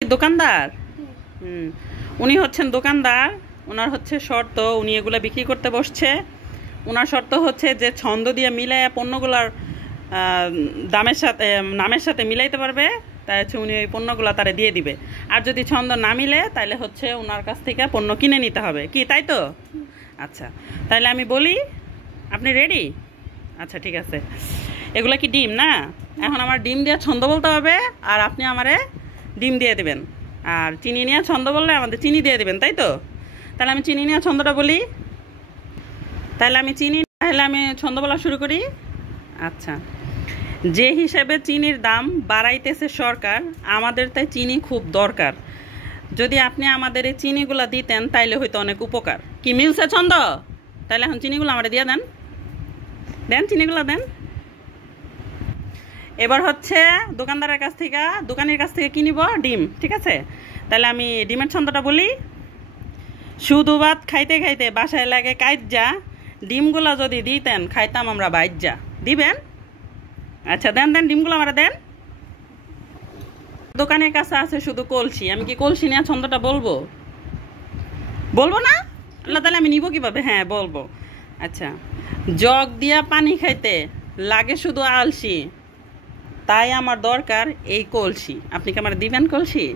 দোকানদার। উনি হচ্ছেন দোকানদার। ওনার হচ্ছে শর্ত, উনি এগুলা বিক্রি করতে বসছে। ওনার শর্ত হচ্ছে যে ছন্দ দিয়ে মিলাইয়া পণ্যগুলার দামের সাথে নামের সাথে মিলাইতে পারবে, তাই হচ্ছে উনি ওই পণ্যগুলো তারে দিয়ে দিবে। আর যদি ছন্দ না মিলে তাহলে হচ্ছে ওনার কাছ থেকে পণ্য কিনে নিতে হবে। কি তাই তো? আচ্ছা, তাহলে আমি বলি, আপনি রেডি? আচ্ছা ঠিক আছে। এগুলা কি ডিম না? এখন আমার ডিম দিয়ে ছন্দ বলতে হবে, আর আপনি আমারে ডিম দিয়ে দেবেন। আর চিনি নিয়ে ছন্দ বললে আমাদের চিনি দিয়ে দেবেন, তাই তো? তাহলে আমি চিনি নিয়ে ছন্দটা বলি। তাহলে আমি ছন্দ বলা শুরু করি। আচ্ছা, যে হিসাবে চিনির দাম বাড়াইতেছে সরকার, আমাদের তাই চিনি খুব দরকার। যদি আপনি আমাদের এই চিনিগুলা দিতেন তাইলে হয়তো অনেক উপকার। কি মিলছে ছন্দ? তাহলে এখন চিনিগুলো আমাদের দিয়ে দেন, দেন চিনিগুলো দেন। এবার হচ্ছে দোকানের কাছ থেকে কিনিব ডিম, ঠিক আছে? তাহলে আমি ডিমের ছন্দটা বলি। শুধু ভাত খাইতে খাইতে বাসায় লাগে কাইজ্জা, ডিমগুলা যদি দিতেন খাইতাম আমরা বাইজ্জা। দিবেন? আচ্ছা দেন দেন, ডিমগুলো আমরা দেন। দোকানের কাছে আছে শুধু কলসি, আমি কি কলসি নিয়ে ছন্দটা বলবো? বলবো না? আল্লাহ, তাহলে আমি নিব কিভাবে? হ্যাঁ বলবো। আচ্ছা, জগ দিয়া পানি খাইতে লাগে শুধু আলসি, তাই আমার দরকার এই কলসি। আপনি কি আমার দিবেন কলসি?